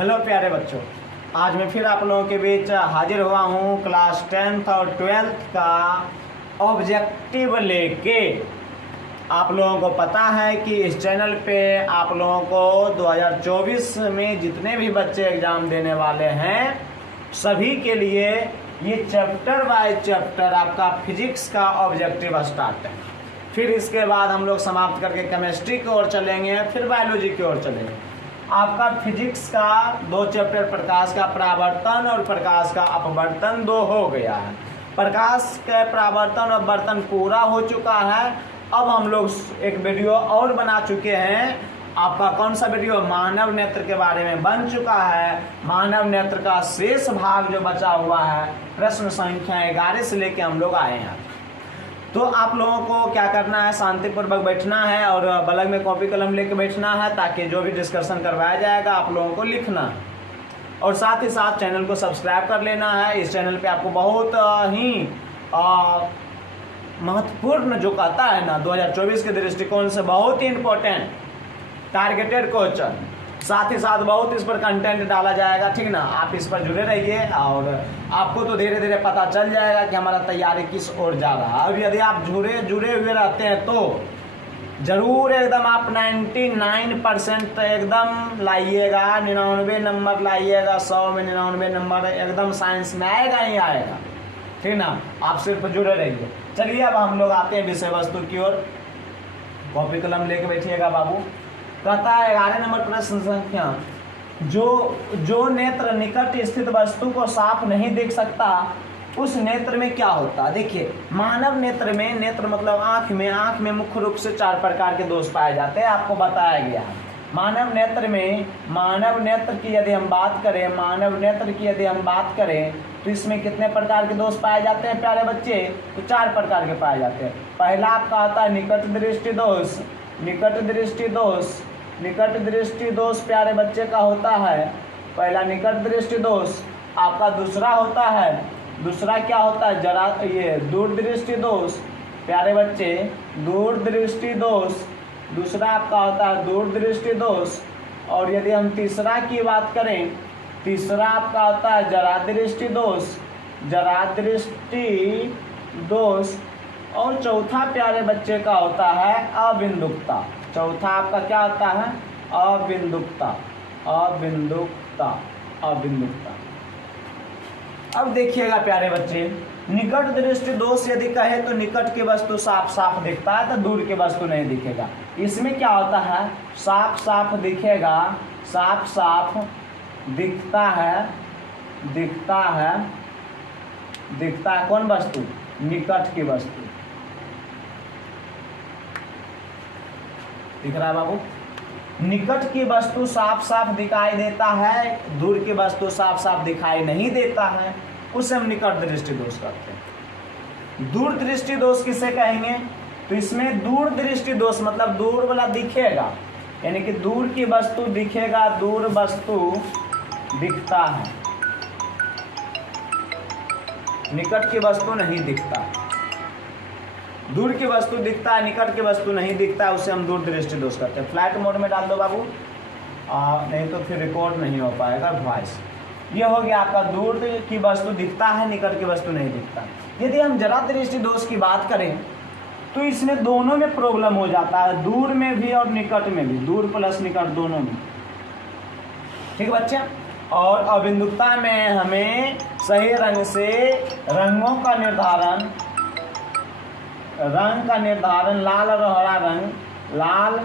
Hello प्यारे बच्चों, आज मैं फिर आप लोगों के बीच हाजिर हुआ हूँ क्लास 10th और 12th का ऑब्जेक्टिव लेके। आप लोगों को पता है कि इस चैनल पे आप लोगों को 2024 में जितने भी बच्चे एग्ज़ाम देने वाले हैं सभी के लिए ये चैप्टर बाय चैप्टर आपका फिजिक्स का ऑब्जेक्टिव स्टार्ट है। फिर इसके बाद हम लोग समाप्त करके केमिस्ट्री की ओर चलेंगे, फिर बायोलॉजी की ओर चलेंगे। आपका फिजिक्स का 2 चैप्टर प्रकाश का परावर्तन और प्रकाश का अपवर्तन 2 हो गया है। प्रकाश का परावर्तन और अपवर्तन पूरा हो चुका है। अब हम लोग एक वीडियो और बना चुके हैं। आपका कौन सा वीडियो? मानव नेत्र के बारे में बन चुका है। मानव नेत्र का शेष भाग जो बचा हुआ है प्रश्न संख्या 11 से लेके हम लोग आए हैं। तो आप लोगों को क्या करना है, शांतिपूर्वक बैठना है और बगल में कॉपी कलम लेके बैठना है ताकि जो भी डिस्कशन करवाया जाएगा आप लोगों को लिखना है। और साथ ही साथ चैनल को सब्सक्राइब कर लेना है। इस चैनल पे आपको बहुत ही महत्वपूर्ण जो कहता है ना 2024 के दृष्टिकोण से बहुत ही इम्पोर्टेंट टारगेटेड क्वेश्चन, साथ ही साथ बहुत इस पर कंटेंट डाला जाएगा, ठीक ना। आप इस पर जुड़े रहिए और आपको तो धीरे धीरे पता चल जाएगा कि हमारा तैयारी किस ओर जा रहा है। अब यदि आप जुड़े हुए रहते हैं तो ज़रूर एकदम आप 99% एकदम लाइएगा, 99 नंबर लाइएगा। 100 में 99 नंबर एकदम साइंस में आएगा ही आएगा, ठीक ना। आप सिर्फ जुड़े रहिए। चलिए अब हम लोग आते हैं विषय वस्तु की ओर। कॉपी कलम लेके बैठिएगा बाबू। कहता है 11 नंबर प्रश्न संख्या, जो नेत्र निकट स्थित वस्तु को साफ नहीं देख सकता उस नेत्र में क्या होता है। देखिए, मानव नेत्र में, नेत्र मतलब आँख में मुख्य रूप से 4 प्रकार के दोष पाए जाते हैं, आपको बताया गया है। मानव नेत्र की यदि हम बात करें तो इसमें कितने प्रकार के दोष पाए जाते हैं प्यारे बच्चे? तो 4 प्रकार के पाए जाते हैं। पहला आपका आता है निकट दृष्टि दोष प्यारे बच्चे का होता है। पहला निकट दृष्टि दोष। आपका दूसरा क्या होता है? दूर दृष्टि दोष प्यारे बच्चे, दूर दृष्टि दोष। दूसरा आपका होता है दूर दृष्टि दोष। और यदि हम तीसरा की बात करें, तीसरा आपका होता है जरा दृष्टि दोष। और चौथा प्यारे बच्चे का होता है अबिंदुकता। चौथा आपका क्या होता है? अबिंदुकता। अब देखिएगा प्यारे बच्चे, निकट दृष्टि दोष यदि कहे तो निकट की वस्तु साफ साफ दिखता है तो दूर की वस्तु नहीं दिखेगा। इसमें क्या होता है? साफ साफ दिखेगा, साफ साफ दिखता है कौन वस्तु? निकट की वस्तु। दिख रहा है बाबू? निकट की वस्तु साफ साफ दिखाई देता है, दूर की वस्तु साफ साफ दिखाई नहीं देता है, उसे हम निकट दृष्टि दोष कहते हैं। दूर दृष्टि दोष किसे कहेंगे? तो इसमें दूर दृष्टि दोष मतलब दूर वाला दिखेगा, यानी कि दूर की वस्तु दिखेगा, दूर वस्तु दिखता है, निकट की वस्तु नहीं दिखता। दूर की वस्तु दिखता है, निकट की वस्तु नहीं दिखता है, उसे हम दूर दृष्टि दोष करते हैं। फ्लाइट मोड में डाल दो बाबू, नहीं तो फिर रिकॉर्ड नहीं हो पाएगा वॉइस। ये हो गया आपका दूर की वस्तु दिखता है, निकट की वस्तु नहीं दिखता। यदि हम जरा दृष्टि दोष की बात करें तो इसमें दोनों में प्रॉब्लम हो जाता है, दूर में भी और निकट में भी, दूर प्लस निकट दोनों में, ठीक बच्चे। और अबिंदुकता में हमें सही रंग से रंग का निर्धारण लाल और हरा रंग, लाल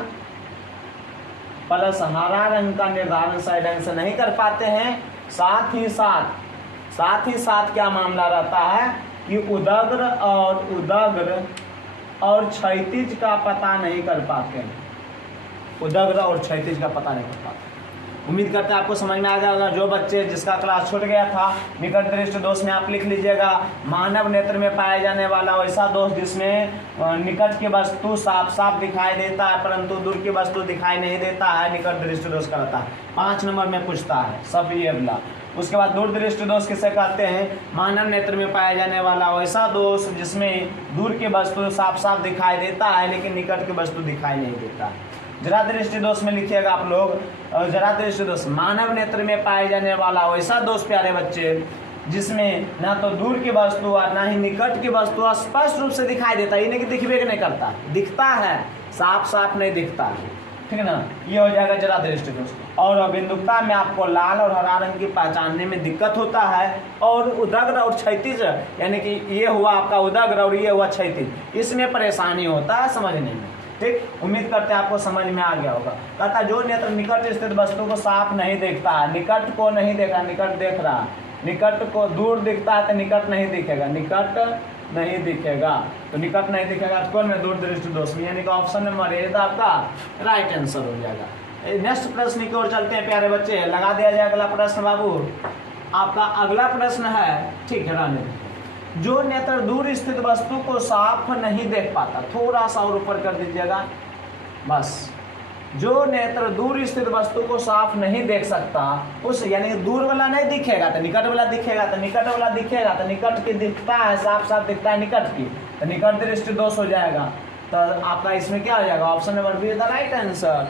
प्लस हरा रंग का निर्धारण सही ढंग से नहीं कर पाते हैं। साथ ही साथ क्या मामला रहता है कि उदग्र और क्षैतिज का पता नहीं कर पाते हैं। उदग्र और क्षैतिज का पता नहीं कर पाते। उम्मीद करते हैं आपको समझ में आ जाएगा। जो बच्चे जिसका क्लास छूट गया था, निकट दृष्टि दोष में आप लिख लीजिएगा मानव नेत्र में पाए जाने वाला वैसा दोष जिसमें निकट की वस्तु साफ साफ दिखाई देता है परंतु दूर की वस्तु दिखाई नहीं देता है, निकट दृष्टि दोष कहता है। 5 नंबर में पूछता है सब ये अगला। उसके बाद दूर दृष्टि दोष किसे कहते हैं? मानव नेत्र में पाया जाने वाला वैसा दोष जिसमें दूर की वस्तु साफ साफ दिखाई देता है लेकिन निकट की वस्तु दिखाई नहीं देता है। जरा दृष्टि दोष में लिखिएगा आप लोग, जरा दृष्टि दोष मानव नेत्र में पाए जाने वाला वैसा दोष प्यारे बच्चे जिसमें ना तो दूर की वस्तु और ना ही निकट की वस्तु स्पष्ट रूप से दिखाई देता है, ये नहीं कि दिखबे नहीं करता, दिखता है, साफ साफ नहीं दिखता है, ठीक है ना। ये हो जाएगा जरा दृष्टि दोष। और बिंदुकता में आपको लाल और हरा रंग की पहचानने में दिक्कत होता है। और उदग्र और क्षैतिज, यानी कि ये हुआ आपका उदग्र और ये हुआ क्षैतिज, इसमें परेशानी होता है समझने में। ठीक, उम्मीद करते हैं आपको समझ में आ गया होगा। कहता जो नेत्र निकट स्थित वस्तु को साफ नहीं देखता है, निकट को नहीं देखा, निकट देख रहा, निकट को दूर दिखता है तो निकट नहीं दिखेगा, निकट नहीं दिखेगा, तो निकट नहीं दिखेगा कौन में, दूर दृष्टि दोष में, यानी कि ऑप्शन नंबर ए आपका राइट आंसर हो जाएगा। नेक्स्ट प्रश्न की ओर चलते हैं प्यारे बच्चे, लगा दिया जाए अगला प्रश्न बाबू। आपका अगला प्रश्न है, ठीक है रहने, जो नेत्र दूर स्थित वस्तु को साफ नहीं देख पाता, थोड़ा सा और ऊपर कर दीजिएगा बस, जो नेत्र दूर स्थित वस्तु को साफ नहीं देख सकता, उस यानी दूर वाला नहीं दिखेगा तो निकट वाला दिखेगा, तो निकट वाला दिखेगा तो निकट की दिखता है, साफ साफ दिखता है निकट की, तो निकट दृष्टि दोष हो जाएगा। तो आपका इसमें क्या हो जाएगा, option number be the right answer.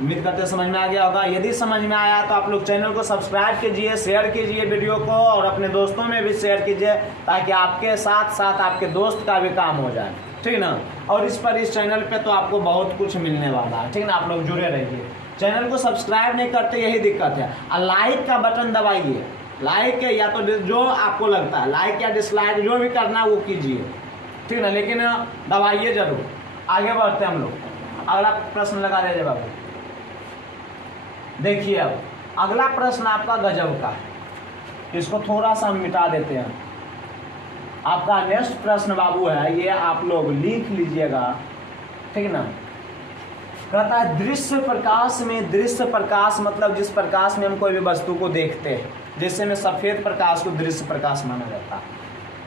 उम्मीद करते समझ में आ गया होगा। यदि समझ में आया तो आप लोग चैनल को सब्सक्राइब कीजिए, शेयर कीजिए वीडियो को, और अपने दोस्तों में भी शेयर कीजिए ताकि आपके साथ साथ आपके दोस्त का भी काम हो जाए, ठीक ना। और इस चैनल पे तो आपको बहुत कुछ मिलने वाला है, ठीक ना। आप लोग जुड़े रहिए, चैनल को सब्सक्राइब नहीं करते यही दिक्कत है। और लाइक का बटन दबाइए, लाइक या तो जो आपको लगता है लाइक या डिसलाइक जो भी करना है वो कीजिए, ठीक ना, लेकिन दबाइए जरूर। आगे बढ़ते हैं हम लोग, अगला प्रश्न लगा दीजिए बाबू। देखिए अब अगला प्रश्न आपका गजब का है, इसको थोड़ा सा मिटा देते हैं। आपका नेक्स्ट प्रश्न बाबू है, ये आप लोग लिख लीजिएगा, ठीक ना। कहता है दृश्य प्रकाश में, दृश्य प्रकाश मतलब जिस प्रकाश में हम कोई भी वस्तु को देखते हैं, जैसे में सफेद प्रकाश को दृश्य प्रकाश माना जाता है।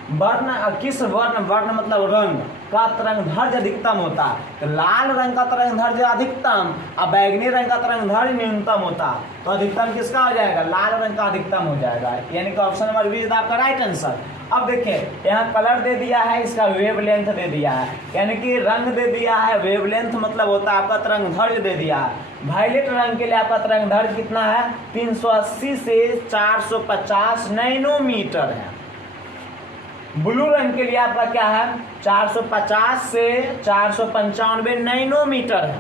वर्ण, किस वर्ण, वर्ण मतलब रंग का तरंगधर्य अधिकतम होता है, तो लाल रंग का तरंगधर्य अधिकतम और बैगनी रंग का तरंगधर्य न्यूनतम होता है, तो अधिकतम किसका हो जाएगा, लाल रंग का अधिकतम हो जाएगा, यानी कि ऑप्शन नंबर बी आपका राइट आंसर। अब देखिए यहाँ कलर दे दिया है, इसका वेवलेंथ दे दिया है, यानी कि रंग दे दिया है, वेवलेंथ मतलब होता है आपका तरंगधर्य दे दिया है। वायलेट रंग के लिए आपका तरंगधर्य कितना है, 380 से 450 नैनोमीटर है। ब्लू रंग के लिए आपका क्या है, 450 से 495 नैनोमीटर है।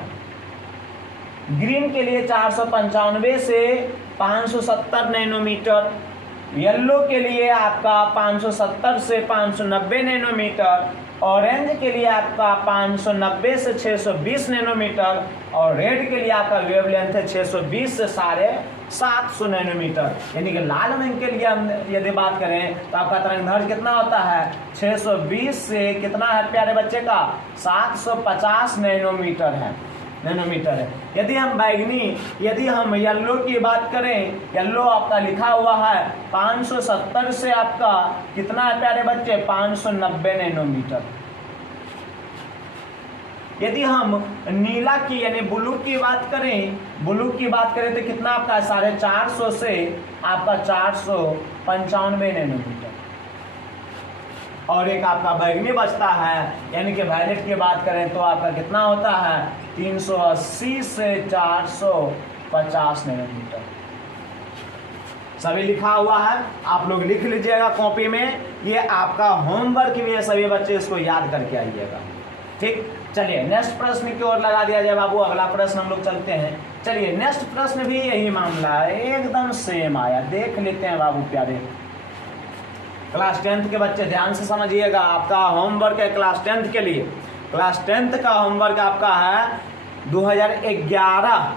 ग्रीन के लिए 495 से 570 नैनोमीटर। येलो के लिए आपका 570 से 590 नैनोमीटर। ऑरेंज के लिए आपका 590 से 620 नैनोमीटर। और रेड के लिए आपका वेवलेंथ है 620 से 750 नैनोमीटर। यानी कि लाल रंग के लिए हम यदि बात करें तो आपका तरंगधर्य कितना होता है, 620 से कितना है प्यारे बच्चे का, 750 नैनोमीटर है, नैनोमीटर है। यदि हम बैगनी, यदि हम येलो की बात करें, येलो आपका लिखा हुआ है 570 से आपका कितना है प्यारे बच्चे, 590 नैनोमीटर। यदि हम नीला की यानी ब्लू की बात करें, ब्लू की बात करें तो कितना आपका 450 से आपका 495 नैनोमीटर। और एक आपका बैगनी बचता है, यानी कि वायलेट की बात करें तो आपका कितना होता है, 380 से 450 नैनोमीटर। सभी लिखा हुआ है, आप लोग लिख लीजिएगा कॉपी में, ये आपका होमवर्क भी है, सभी बच्चे इसको याद करके आइएगा। ठीक, चलिए नेक्स्ट प्रश्न की ओर लगा दिया जाए बाबू। अगला प्रश्न हम लोग चलते हैं। चलिए नेक्स्ट प्रश्न भी यही मामला है, एकदम सेम आया, देख लेते हैं बाबू प्यारे। क्लास 10th के बच्चे ध्यान से समझिएगा, आपका होमवर्क है क्लास 10th के लिए। क्लास 10th का होमवर्क आपका है 2011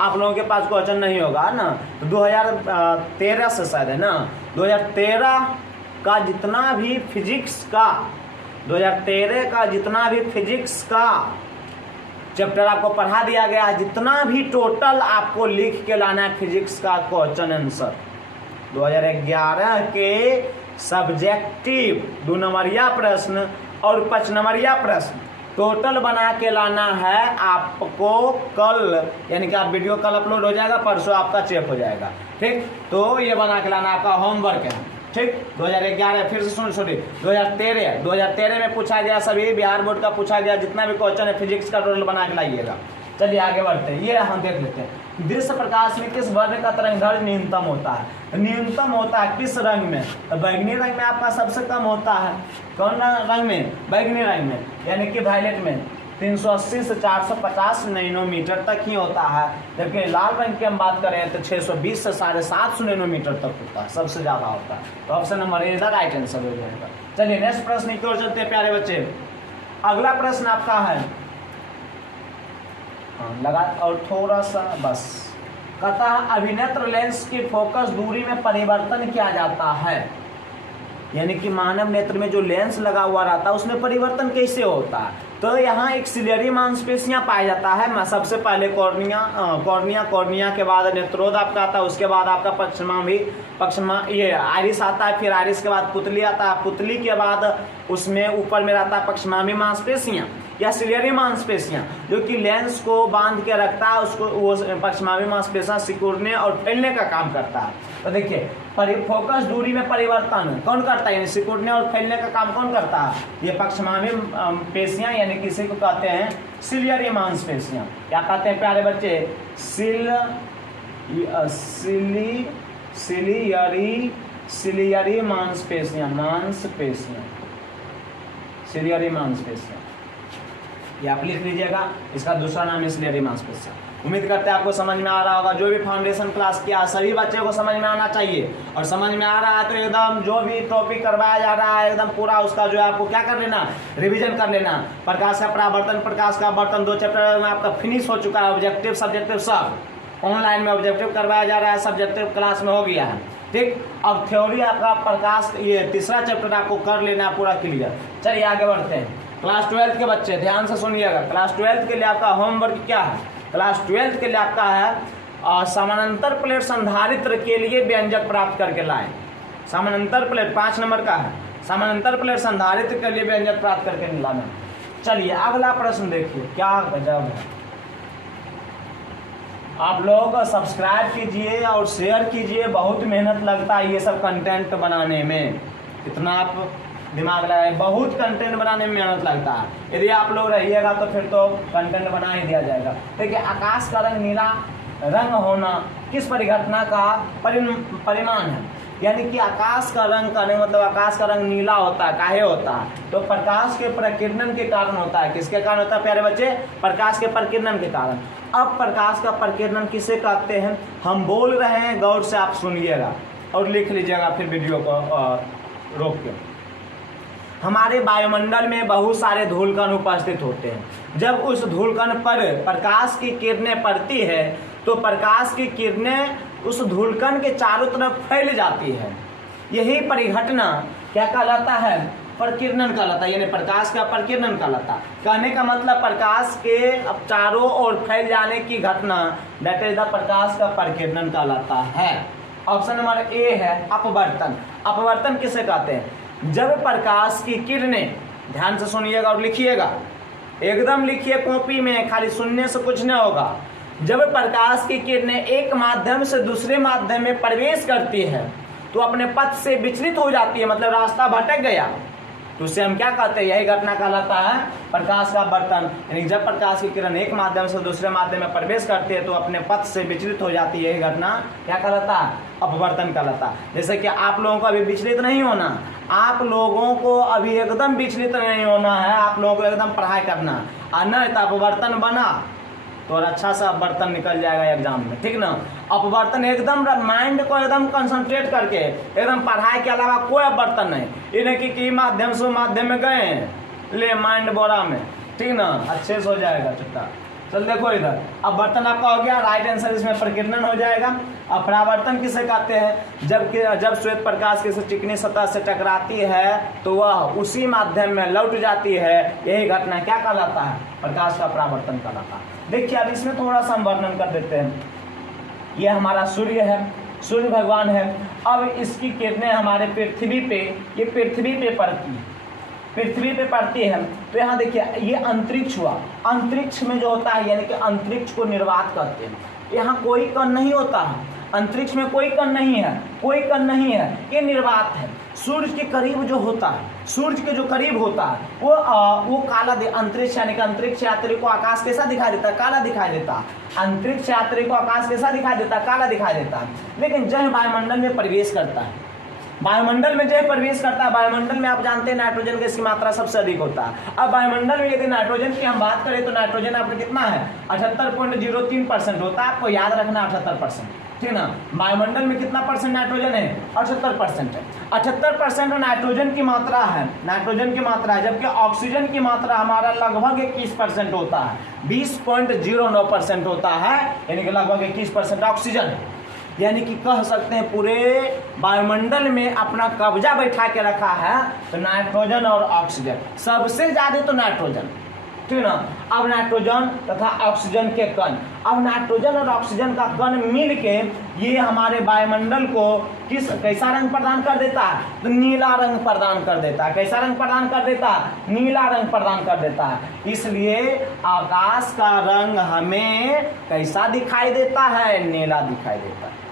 आप लोगों के पास क्वेश्चन नहीं होगा ना, तो 2013 से शायद है ना, 2013 का जितना भी फिजिक्स का, 2013 का जितना भी फिजिक्स का चैप्टर आपको पढ़ा दिया गया है, जितना भी टोटल आपको लिख के लाना है फिजिक्स का क्वेश्चन आंसर 2011 के सब्जेक्टिव 2 नंबरिया प्रश्न और 5 नंबरिया प्रश्न टोटल बना के लाना है आपको कल, यानी कि आप वीडियो कल अपलोड हो जाएगा, परसों आपका चेक हो जाएगा। ठीक, तो ये बना के लाना आपका होमवर्क है। ठीक। 2011 फिर से सुन 2013 में पूछा गया, सभी बिहार बोर्ड का पूछा गया जितना भी क्वेश्चन है फिजिक्स का टोटल बना के लाइएगा। चलिए आगे बढ़ते हैं, ये हम देख लेते हैं। दृश्य प्रकाश में किस वर्ण का तरंगदैर्घ्य न्यूनतम होता है? न्यूनतम होता है किस रंग में? तो बैगनी रंग में आपका सबसे कम होता है। कौन रंग में? बैगनी रंग में, यानी कि वायलेट में 380 से 450 नैनोमीटर तक ही होता है। जबकि लाल रंग की हम बात करें तो 620 से 750 नैनोमीटर तक होता है, सबसे ज़्यादा होता है। तो ऑप्शन नंबर ए इधर राइट आंसर हो जाएगा। चलिए नेक्स्ट प्रश्न की ओर चलते हैं प्यारे बच्चे। अगला प्रश्न आपका है, लगा और थोड़ा सा बस, कहता है अभिनेत्र लेंस की फोकस दूरी में परिवर्तन किया जाता है। यानी कि मानव नेत्र में जो लेंस लगा हुआ रहता है उसमें परिवर्तन कैसे होता है? तो यहाँ एक सिलियरी मांसपेशियां पाया जाता है। सबसे पहले कॉर्निया के बाद नेत्रोद आपका आता है, उसके बाद आपका पक्षमा ये आइरिस आता है, फिर आइरिस के बाद पुतली आता है, पुतली के बाद उसमें ऊपर में रहता है पक्षमामी मांसपेशियां या सिलियरी मांसपेशियां, जो कि लेंस को बांध के रखता है, उसको वो पक्षमावी मांसपेशियां सिकुड़ने और फैलने का काम करता है। तो देखिए फोकस दूरी में परिवर्तन कौन करता है, यानी सिकुड़ने और फैलने का काम कौन करता है? ये पक्षमावी पेशियां, यानी किसी को कहते हैं सिलियरी मांसपेशियां। क्या कहते हैं प्यारे बच्चे? सिलियरी मांसपेशियां, सिलियरी मांसपेशियां, ये आप लिख लीजिएगा। इसका दूसरा नाम है सिलियरी मांसपेशियां। उम्मीद करते हैं आपको समझ में आ रहा होगा। जो भी फाउंडेशन क्लास किया सभी बच्चे को समझ में आना चाहिए, और समझ में आ रहा है तो एकदम जो भी टॉपिक करवाया जा रहा है एकदम पूरा उसका जो है आपको क्या कर लेना, रिवीजन कर लेना। प्रकाश का परावर्तन, प्रकाश का बर्तन 2 चैप्टर में आपका फिनिश हो चुका है। ऑब्जेक्टिव सब्जेक्टिव सब ऑनलाइन में ऑब्जेक्टिव करवाया जा रहा है, सब्जेक्टिव क्लास में हो गया है, ठीक। अब थ्योरी आपका प्रकाश ये तीसरा चैप्टर आपको कर लेना पूरा क्लियर। चलिए आगे बढ़ते हैं। क्लास 12 के बच्चे ध्यान से सुनिएगा। क्लास 12 के लिए आपका होमवर्क क्या है? क्लास 12 के लिए आपका है समानांतर प्लेट संधारित्र के लिए व्यंजक प्राप्त करके लाएं। समानांतर प्लेट 5 नंबर का है, समानांतर प्लेट संधारित्र के लिए व्यंजक प्राप्त करके लाना। चलिए अगला प्रश्न देखिए, क्या गजब है। आप लोग सब्सक्राइब कीजिए और शेयर कीजिए, बहुत मेहनत लगता है ये सब कंटेंट बनाने में। इतना आप दिमाग लगाए, बहुत कंटेंट बनाने में मेहनत लगता है। यदि आप लोग रहिएगा तो फिर तो कंटेंट बना ही दिया जाएगा। देखिए आकाश का रंग नीला रंग होना किस परिघटना का परिमाण है? यानी कि आकाश का रंग का नहीं मतलब आकाश का रंग नीला होता है, काहे होता है? तो प्रकाश के प्रकीर्णन के कारण होता है। किसके कारण होता है प्यारे बच्चे? प्रकाश के प्रकीर्णन के कारण। अब प्रकाश का प्रकीर्णन किसे कहते हैं हम बोल रहे हैं, गौर से आप सुनिएगा और लिख लीजिएगा फिर वीडियो को रोक के। हमारे वायुमंडल में बहुत सारे धूलकण उपस्थित होते हैं। जब उस धूलकण पर प्रकाश की किरणें पड़ती है तो प्रकाश की किरणें उस धूलकण के चारों तरफ फैल जाती है। यही परिघटना क्या कहलाता है? प्रकीर्णन कहलाता है, यानी प्रकाश का प्रकीर्णन कहलाता है। कहने का मतलब प्रकाश के अब चारों ओर फैल जाने की घटना दैट इज द प्रकाश का प्रकीर्णन कहलाता है। ऑप्शन नंबर ए है अपवर्तन। अपवर्तन किसे कहते हैं? जब प्रकाश की किरणें, ध्यान से सुनिएगा और लिखिएगा, एकदम लिखिए कॉपी में, खाली सुनने से कुछ नहीं होगा। जब प्रकाश की किरणें एक माध्यम से दूसरे माध्यम में प्रवेश करती है तो अपने पथ से विचलित हो जाती है, मतलब रास्ता भटक गया, तो उसे हम क्या कहते हैं? यही घटना कहलाता है प्रकाश का अपवर्तन। यानी जब प्रकाश की किरण एक माध्यम से दूसरे माध्यम में प्रवेश करती है तो अपने पथ से विचलित हो जाती है, यही घटना क्या कहलाता है? अपवर्तन कहलाता है। जैसे कि आप लोगों को अभी विचलित नहीं होना, आप लोगों को अभी एकदम विचलित नहीं होना है, आप लोगों को एकदम पढ़ाई करना, और नहीं तो अपवर्तन बना तो और अच्छा सा अपवर्तन निकल जाएगा एग्जाम में, ठीक ना। अपवर्तन एकदम माइंड को एकदम कंसंट्रेट करके एकदम पढ़ाई के अलावा कोई अपवर्तन नहीं, ये नहीं कि माध्यम से माध्यम में गए ले माइंड बोरा में, ठीक ना, अच्छे से हो जाएगा छुट्टा। चल देखो इधर अपवर्तन आपका हो गया, राइट आंसर इसमें प्रकीर्णन हो जाएगा। अब परावर्तन किसे कहते हैं? जब श्वेत प्रकाश किसी चिकनी सतह से टकराती है तो वह उसी माध्यम में लौट जाती है, यही घटना क्या कहलाता है? प्रकाश का परावर्तन कहलाता है। देखिए अब इसमें थोड़ा सा हम वर्णन कर देते हैं। यह हमारा सूर्य है, सूर्य भगवान है। अब इसकी किरणें हमारे पृथ्वी पे, ये पृथ्वी पे पड़ती है, पृथ्वी पे पड़ती है। तो यहाँ देखिए ये अंतरिक्ष हुआ, अंतरिक्ष में जो होता है यानी कि अंतरिक्ष को निर्वात करते हैं, यहाँ कोई कण नहीं होता है। अंतरिक्ष में कोई कण नहीं है, कोई कण नहीं है, ये निर्वात है। सूर्य के करीब जो होता है, सूर्य के जो करीब होता है वो काला अंतरिक्ष, यानी कि अंतरिक्ष यात्री को आकाश कैसा दिखाई देता है? काला दिखाई देता है। अंतरिक्ष यात्री को आकाश कैसा दिखाई देता है? काला दिखाई देता है। लेकिन जब वायुमंडल में प्रवेश करता है, वायुमंडल में जब प्रवेश करता है, वायुमंडल में आप जानते हैं नाइट्रोजन गैस की मात्रा सबसे अधिक होता है। अब वायुमंडल में यदि नाइट्रोजन की हम बात करें तो नाइट्रोजन आपका कितना है? 78.03% होता है। आपको याद रखना 78%, ठीक ना। वायुमंडल में कितना परसेंट नाइट्रोजन है? 78% है। 78% नाइट्रोजन की मात्रा है, नाइट्रोजन की मात्रा है, जबकि ऑक्सीजन की मात्रा हमारा लगभग 21% होता है, 20.09% होता है, यानी कि लगभग 21% ऑक्सीजन। यानी कि कह सकते हैं पूरे वायुमंडल में अपना कब्जा बैठा के रखा है तो नाइट्रोजन और ऑक्सीजन, सबसे ज्यादा तो नाइट्रोजन, ठीक ना। अब नाइट्रोजन तथा ऑक्सीजन के कण, अब नाइट्रोजन और ऑक्सीजन का कण मिल के ये हमारे वायुमंडल को कैसा रंग प्रदान कर देता है? तो नीला रंग प्रदान कर देता है। कैसा रंग प्रदान कर देता है? नीला रंग प्रदान कर देता है। इसलिए आकाश का रंग हमें कैसा दिखाई देता है? नीला दिखाई देता है।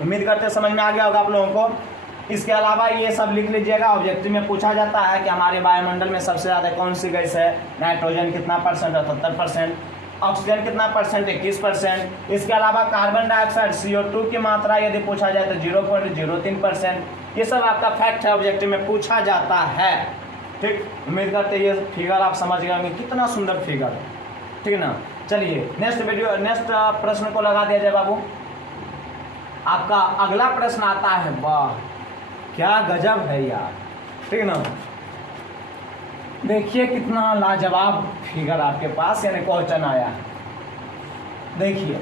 उम्मीद करते हैं समझ में आ गया होगा आप लोगों को। इसके अलावा ये सब लिख लीजिएगा। ऑब्जेक्टिव में पूछा जाता है कि हमारे वायुमंडल में सबसे ज़्यादा कौन सी गैस है? नाइट्रोजन कितना परसेंट? 78%। ऑक्सीजन कितना परसेंट? 21%। इसके अलावा कार्बन डाइऑक्साइड CO2 की मात्रा यदि पूछा जाए तो 0.03%। ये सब आपका फैक्ट है, ऑब्जेक्टिव में पूछा जाता है। ठीक, उम्मीद करते हैं ये फिगर आप समझ गए होंगे, कितना सुंदर फिगर है, ठीक है ना। चलिए नेक्स्ट प्रश्न को लगा दिया जाए बाबू। आपका अगला प्रश्न आता है, वाह क्या गजब है यार, ठीक ना। देखिए कितना लाजवाब फिगर आपके पास यानी क्वेश्चन आया है। देखिए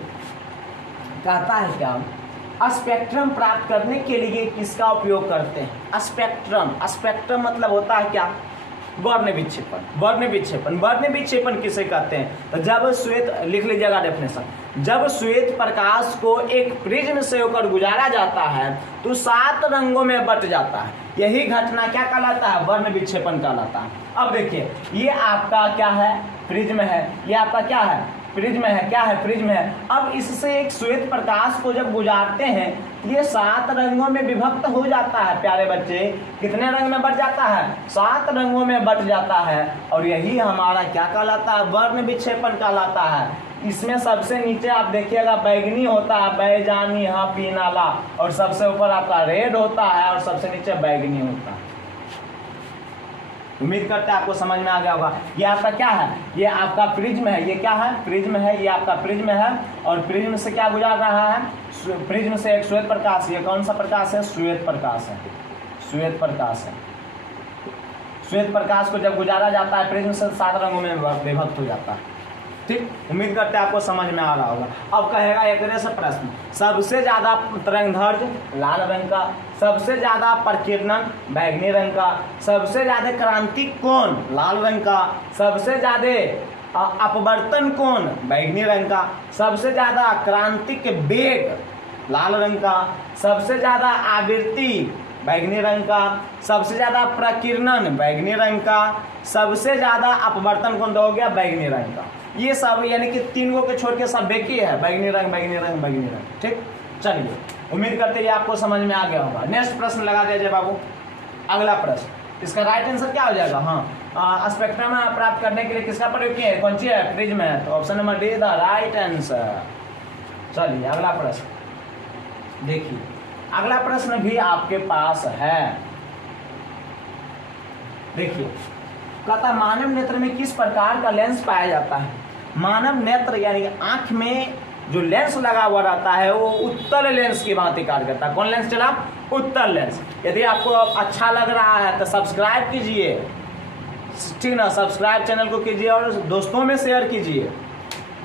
कहता है क्या, स्पेक्ट्रम प्राप्त करने के लिए किसका उपयोग करते हैं? स्पेक्ट्रम, स्पेक्ट्रम मतलब होता है क्या? वर्ण विक्षेपण। वर्ण विक्षेपण, वर्ण विक्षेपण किसे कहते हैं? तो जब श्वेत, लिख लीजिएगा डेफिनेशन, जब श्वेत प्रकाश को एक प्रिज्म से होकर गुजारा जाता है तो 7 रंगों में बट जाता है। यही घटना क्या कहलाता है? वर्ण विक्षेपण कहलाता है। अब देखिए ये आपका क्या है? प्रिज्म है। ये आपका क्या है? प्रिज्म है। क्या है? प्रिज्म है। अब इससे एक श्वेत प्रकाश को जब गुजारते हैं ये 7 रंगों में विभक्त हो जाता है प्यारे बच्चे। कितने रंग में बट जाता है? 7 रंगों में बट जाता है। और यही हमारा क्या कहलाता है? वर्ण विक्षेपण कहलाता है। इसमें सबसे नीचे आप देखिएगा बैगनी होता है, बैजानी, हाँ पीनाला, और सबसे ऊपर आपका रेड होता है और सबसे नीचे बैगनी होता है। उम्मीद करते हैं आपको समझ में आ गया होगा। ये आपका क्या है? ये आपका प्रिज्म है। ये क्या है? प्रिज्म है। ये आपका प्रिज्म है और प्रिज्म से क्या गुजार रहा है? प्रिज्म से एक श्वेत प्रकाश। ये कौन सा प्रकाश है? श्वेत प्रकाश है। श्वेत प्रकाश है। श्वेत प्रकाश को जब गुजारा जाता है प्रिज्म से 7 रंगों में विभक्त हो जाता है। ठीक, उम्मीद करते हैं आपको समझ में आ रहा होगा। अब कहेगा एक से प्रश्न, सबसे ज्यादा तरंगदैर्घ्य लाल रंग का, सबसे ज्यादा प्रकीर्णन बैगनी रंग का, सबसे ज्यादा क्रांतिक कोण लाल रंग का, सबसे ज्यादा अपवर्तन कोण बैगनी रंग का, सबसे ज्यादा क्रांतिक वेग लाल रंग का, सबसे ज्यादा आवृत्ति बैगनी रंग का, सबसे ज्यादा प्रकीर्णन बैगनी रंग का, सबसे ज्यादा अपवर्तन कोण हो गया बैगनी रंग का। ये सब यानी कि 3 को छोड़ के सब एक ही है, बैगनी रंग बैगनी रंग बैगनी रंग। ठीक, चलिए उम्मीद करते हैं आपको समझ में आ गया होगा। नेक्स्ट प्रश्न लगा दिया जाए बाबू। अगला प्रश्न, इसका राइट आंसर क्या हो जाएगा? हाँ, स्पेक्ट्रम प्राप्त करने के लिए किसका प्रयोग किया है? कौन सी है? प्रिज्म है। तो option number D the right answer. चलिए अगला प्रश्न देखिए, अगला प्रश्न भी आपके पास है। देखिए कहता मानव नेत्र में किस प्रकार का लेंस पाया जाता है? मानव नेत्र यानी आंख में जो लेंस लगा हुआ रहता है वो उत्तल लेंस की भांति कार्य करता है। कौन लेंस चला? उत्तल लेंस। यदि आपको अच्छा लग रहा है तो सब्सक्राइब कीजिए, ठीक ना। सब्सक्राइब चैनल को कीजिए और दोस्तों में शेयर कीजिए।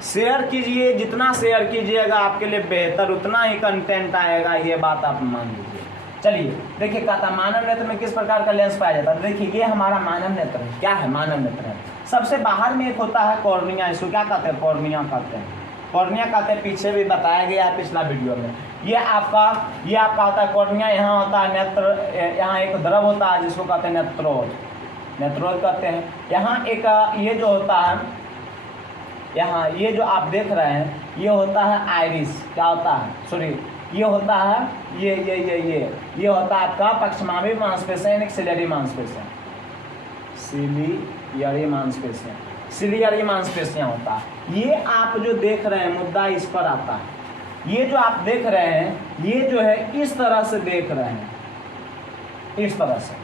शेयर कीजिए, जितना शेयर कीजिएगा आपके लिए बेहतर, उतना ही कंटेंट आएगा, ये बात आप मान लीजिए। चलिए देखिए कहता मानव नेत्र में किस प्रकार का लेंस पाया जाता है? देखिए ये हमारा मानव नेत्र है। क्या है? मानव नेत्र है। सबसे बाहर में एक होता है कॉर्निया, इसको क्या कहते हैं? कॉर्निया कहते हैं। कॉर्निया कहते हैं, पीछे भी बताया गया है पिछला वीडियो में। ये आपका होता है कॉर्निया। यहाँ होता है नेत्र, यहाँ एक द्रव होता है जिसको कहते हैं नेत्रोद, नेत्रोद कहते हैं। यहाँ एक ये जो होता है, यहाँ ये जो आप देख रहे हैं ये होता है आइरिस। क्या होता है? सॉरी, ये होता है ये होता है आपका पक्षमावी मांसपेशियां यानी सिलियरी मांसपेशियां, सिलियरी मांसपेशियां होता है। ये आप जो देख रहे हैं मुद्दा इस पर आता है। ये जो आप देख रहे हैं ये जो है इस तरह से देख रहे हैं, इस तरह से।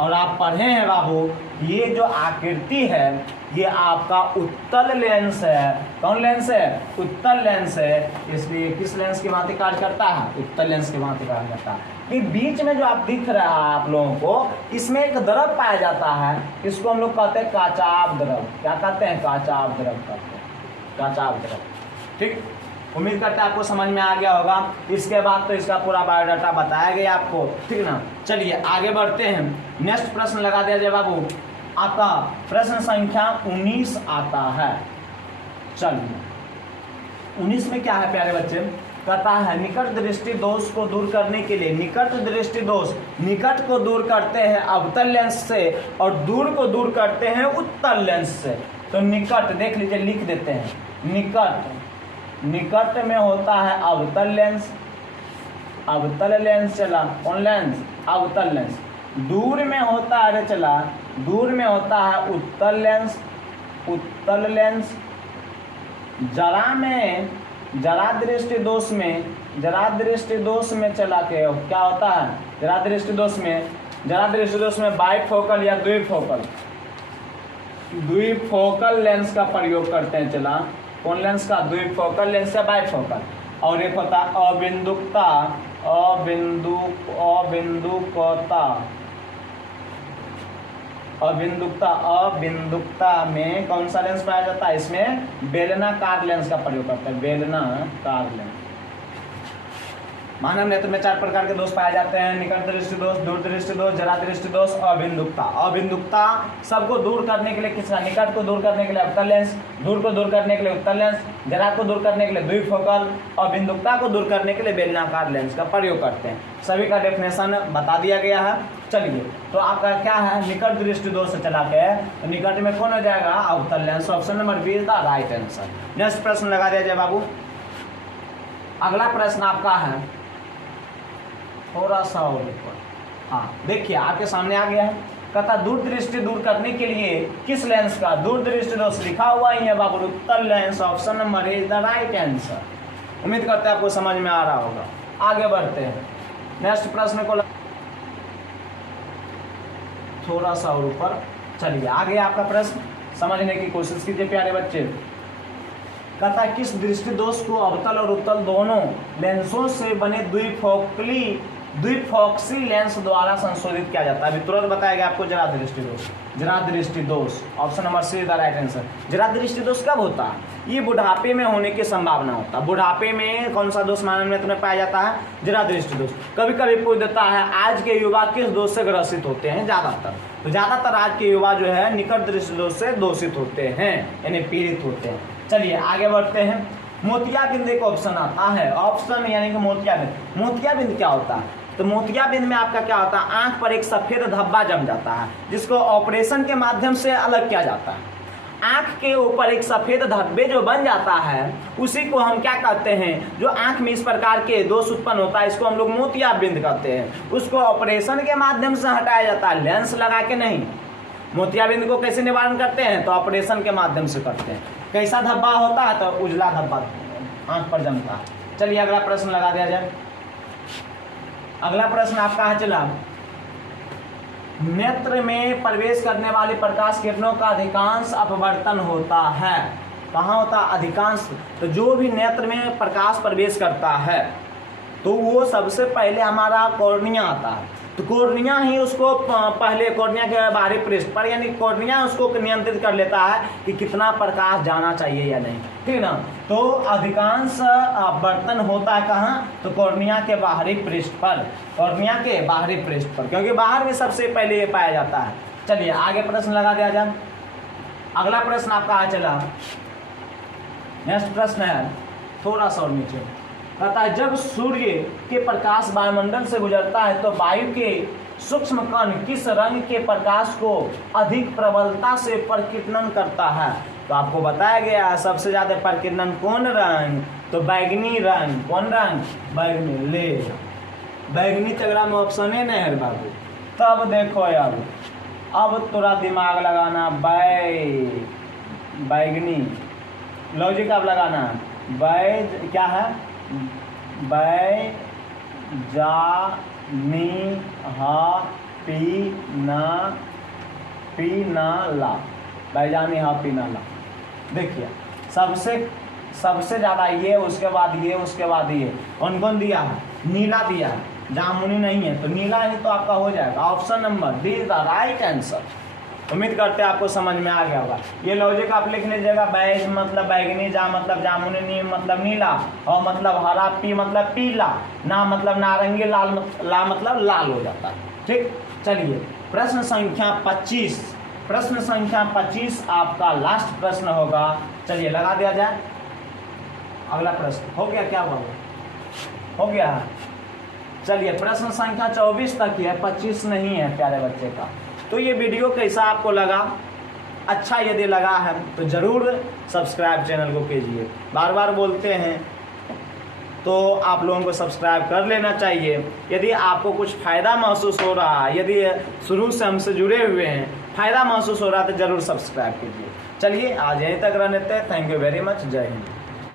और आप पढ़े हैं बाबू, ये जो आकृति है ये आपका उत्तल लेंस है। कौन लेंस है? उत्तल लेंस है। इसलिए किस लेंस की भांति कार्य करता है? उत्तल लेंस की भांति कार्य करता है। कि बीच में जो आप दिख रहा है आप लोगों को, इसमें एक द्रव पाया जाता है, इसको हम लोग कहते हैं काचाभ द्रव। क्या कहते हैं? काचाभ द्रव कहते हैं, काचाभ द्रव। ठीक, उम्मीद करते हैं आपको समझ में आ गया होगा। इसके बाद तो इसका पूरा बायोडाटा बताया गया आपको, ठीक ना। चलिए आगे बढ़ते हैं। नेक्स्ट प्रश्न लगा दिया जाए बाबू, आपका प्रश्न संख्या 19 आता है। चलिए 19 में क्या है प्यारे बच्चे? कहता है निकट दृष्टि दोष को दूर करने के लिए, निकट दृष्टि दोष, निकट को दूर करते हैं अवतल लेंस से और दूर को दूर करते हैं उत्तल लेंस से। तो निकट देख लीजिए, लिख देते हैं। निकट में होता है अवतल लेंस, अवतल लेंस चला, कौन लेंस? अवतल लेंस। दूर में होता है, अरे चला, दूर में होता है उत्तल लेंस, उत्तल लेंस। जरा में, जरा दृष्टि दोष में, जरा दृष्टि दोष में चला के क्या होता है? जरा दृष्टि दोष में, जरा दृष्टि दोष में बाइफोकल या द्विफोकल, द्विफोकल लेंस का प्रयोग करते हैं। चला, कौन लेंस का? द्विफोकल लेंस या बाइफोकल। और एक होता है अबिंदुकता, अबिंदुकता में कौन सा लेंस पाया जाता है? इसमें बेलनाकार लेंस का प्रयोग करते हैं, बेलनाकार लेंस। मानव नेत्र में 4 प्रकार के दोष पाए जाते हैं: निकट दृष्टि दोष, दूर दृष्टि दोष, जरा दृष्टि दोष, अबिंदुकता। अबिंदुकता सबको दूर करने के लिए किसका? निकट को दूर करने के लिए अवतल लेंस, दूर को दूर करने के लिए उत्तल लेंस, जरा को दूर करने के लिए द्विफोकल, अबिंदुकता को दूर करने के लिए बेलनाकार लेंस का प्रयोग करते हैं। सभी का डेफिनेशन बता दिया गया है। चलिए तो आपका क्या है? निकट दृष्टि दोष से चला के तो निकट में कौन हो जाएगा? अवतल lens. Option number B is the right answer. Next प्रश्न लगा दिया जाए बाबू। अगला प्रश्न आपका है थोड़ा सा और ऊपर, हाँ देखिए आपके सामने आ गया है। कहता दूर दृष्टि दूर करने के लिए किस लेंस का दूर दृष्टि दोष लिखा हुआ ही है बाबू? उत्तल lens. Option number is the right answer. उम्मीद करते हैं आपको समझ में आ रहा होगा। आगे बढ़ते हैं। नेक्स्ट प्रश्न को थोड़ा सा और ऊपर, चलिए आगे आपका प्रश्न समझने की कोशिश कीजिए प्यारे बच्चे। कहता है किस दृष्टि दोष को अवतल और उत्तल दोनों लेंसों से बने द्विफोक्सी लेंस द्वारा संशोधित किया जाता है? अभी तुरंत बताएगा आपको। जरा दृष्टि दोष, जरा दृष्टि दोष। Option number see the right answer. जरा दृष्टि दोष कब होता है? ये बुढ़ापे में होने की संभावना होता है। बुढ़ापे में कौन सा दोष मानव नेत्र में पाया जाता है? जरा दृष्टि दोष। कभी कभी पूछ देता है आज के युवा किस दोष से ग्रसित होते हैं? ज्यादातर, तो ज्यादातर आज के युवा जो है निकट दृष्टि दोष से दोषित होते हैं, यानी पीड़ित होते हैं। चलिए आगे बढ़ते हैं। मोतियाबिंद एक ऑप्शन आता है, ऑप्शन यानी कि मोतियाबिंद। मोतियाबिंद क्या होता है? तो मोतियाबिंद में आपका क्या होता है? आंख पर एक सफेद धब्बा जम जाता है जिसको ऑपरेशन के माध्यम से अलग किया जाता है। आंख के ऊपर एक सफेद धब्बे जो बन जाता है उसी को हम क्या कहते हैं? जो आंख में इस प्रकार के दोष उत्पन्न होता है इसको हम लोग मोतियाबिंद कहते हैं। उसको ऑपरेशन के माध्यम से हटाया जाता है, लेंस लगा के नहीं। मोतियाबिंद को कैसे निवारण करते हैं? तो ऑपरेशन के माध्यम से करते हैं। कैसा धब्बा होता है? तो उजला धब्बा आंख पर जमता है। चलिए अगला प्रश्न लगा दिया जाए। अगला प्रश्न आपका है, चला नेत्र में प्रवेश करने वाली प्रकाश किरणों का अधिकांश अपवर्तन होता है। कहाँ होता? अधिकांश। तो जो भी नेत्र में प्रकाश प्रवेश करता है तो वो सबसे पहले हमारा कॉर्निया आता है। तो कॉर्निया ही उसको पहले, कॉर्निया के बाहरी पृष्ठ पर, यानी कॉर्निया उसको नियंत्रित कर लेता है कि कितना प्रकाश जाना चाहिए या नहीं, ठीक ना। तो अधिकांश अपवर्तन होता है कहाँ? तो कॉर्निया के बाहरी पृष्ठ पर, कॉर्निया के बाहरी पृष्ठ पर, क्योंकि बाहर में सबसे पहले ये पाया जाता है। चलिए आगे प्रश्न लगा दिया जाए। अगला प्रश्न आपका आ चला। नेक्स्ट प्रश्न है थोड़ा सा और नीचे। कहता है जब सूर्य के प्रकाश वायुमंडल से गुजरता है तो वायु के सूक्ष्म कण किस रंग के प्रकाश को अधिक प्रबलता से प्रकीर्णन करता है? तो आपको बताया गया है सबसे ज्यादा प्रकीर्णन कौन रंग? तो बैगनी रंग, कौन रंग? बैगनी। ले बैगनी तगड़ा में ऑप्शन है नहीं बाबू। तब देखो यार, अब थोड़ा दिमाग लगाना। बैगनी लॉजिक अब लगाना। क्या है? पीनाला, बैजानी हा पीनाला। देखिए सबसे ज़्यादा ये, उसके बाद ये, उसके बाद ये। कौन कौन दिया है? नीला दिया है, जामुनी नहीं है, तो नीला ही तो आपका हो जाएगा। Option number D is the right answer. उम्मीद करते हैं आपको समझ में आ गया होगा। ये लॉजिक आप लिख लीजिएगा। बैज मतलब बैगनी, जा मतलब जामुनी, नी मतलब नीला, और मतलब हरा, पी मतलब पीला, ना मतलब नारंगी, ला मतलब लाल हो जाता है। ठीक, चलिए प्रश्न संख्या 25। प्रश्न संख्या 25 आपका लास्ट प्रश्न होगा। चलिए लगा दिया जाए। अगला प्रश्न हो गया, क्या हुआ? हो गया। चलिए प्रश्न संख्या 24 तक ही है, 25 नहीं है प्यारे बच्चे का। तो ये वीडियो कैसा आपको लगा? अच्छा यदि लगा है तो ज़रूर सब्सक्राइब चैनल को कीजिए। बार बार बोलते हैं तो आप लोगों को सब्सक्राइब कर लेना चाहिए। यदि आपको कुछ फ़ायदा महसूस हो रहा है, यदि शुरू से हमसे जुड़े हुए हैं, फ़ायदा महसूस हो रहा है, तो ज़रूर सब्सक्राइब कीजिए। चलिए आज यहीं तक रहने देते हैं। Thank you very much. जय हिंद।